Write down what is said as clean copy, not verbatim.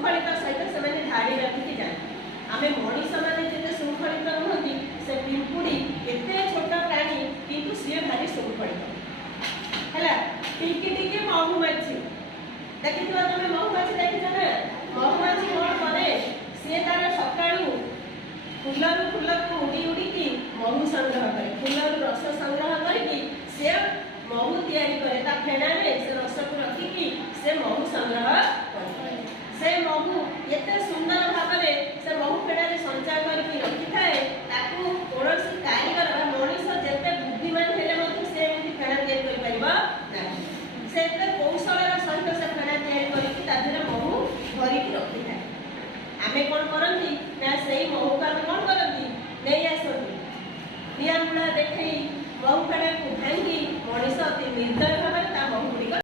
ଶୃଙ୍ଖଳିତ ସହିତ ସେମାନେ ଧାଡ଼ି ରଖିକି ଯାଆନ୍ତି। ଆମେ ମଣିଷମାନେ ଯେତେ ଶୃଙ୍ଖଳିତ ନୁହନ୍ତି, ସେ ପିମ୍ପୁଡ଼ି ଏତେ ଛୋଟ ପ୍ରାଣୀ କିନ୍ତୁ ସିଏ ଭାରି ଶୃଙ୍ଖଳିତ ହେଲା। ଟିକେ ଟିକେ ମହୁମାଛି ଦେଖିଥିବ ତମେ, ମହୁମାଛି ଦେଖିଛ ନା? ମହୁମାଛି କ'ଣ କରେ? ସିଏ ତାର ସକାଳୁ ଫୁଲରୁ ଫୁଲକୁ ଉଡ଼ି ଉଡ଼ିକି ମହୁ ସଂଗ୍ରହ କରେ, ଫୁଲରୁ ରସ ସଂଗ୍ରହ କରିକି ସେ ମହୁ ତିଆରି କରେ। ତା ଫେଣାରେ ସେ ରସକୁ ରଖିକି ସେ ମହୁ ସଂଗ୍ରହ କରେ। ସେ ମହୁ ଏତେ ସୁନ୍ଦର ଭାବରେ ସେ ମହୁ ଫେଣାରେ ସଞ୍ଚୟ କରିକି ରଖିଥାଏ, ତାକୁ କୌଣସି କାରିଗର ବା ମଣିଷ ଯେତେ ବୁଦ୍ଧିମାନ ହେଲେ ମଧ୍ୟ ସେ ଏମିତି ଫେଣା ତିଆରି କରିପାରିବ ନାହିଁ। ସେ ଏତେ କୌଶଳର ସହିତ ସେ ଫେଣା ତିଆରି କରିକି ତା ଦେହରେ ମହୁ ଭରିକି ରଖିଥାଏ। ଆମେ କ'ଣ କରନ୍ତି ନା, ସେଇ ମହୁକୁ ଆମେ କ'ଣ କରନ୍ତି, ନେଇ ଆସନ୍ତି, ନିଆଁ ମୂଳା ଦେଖେଇ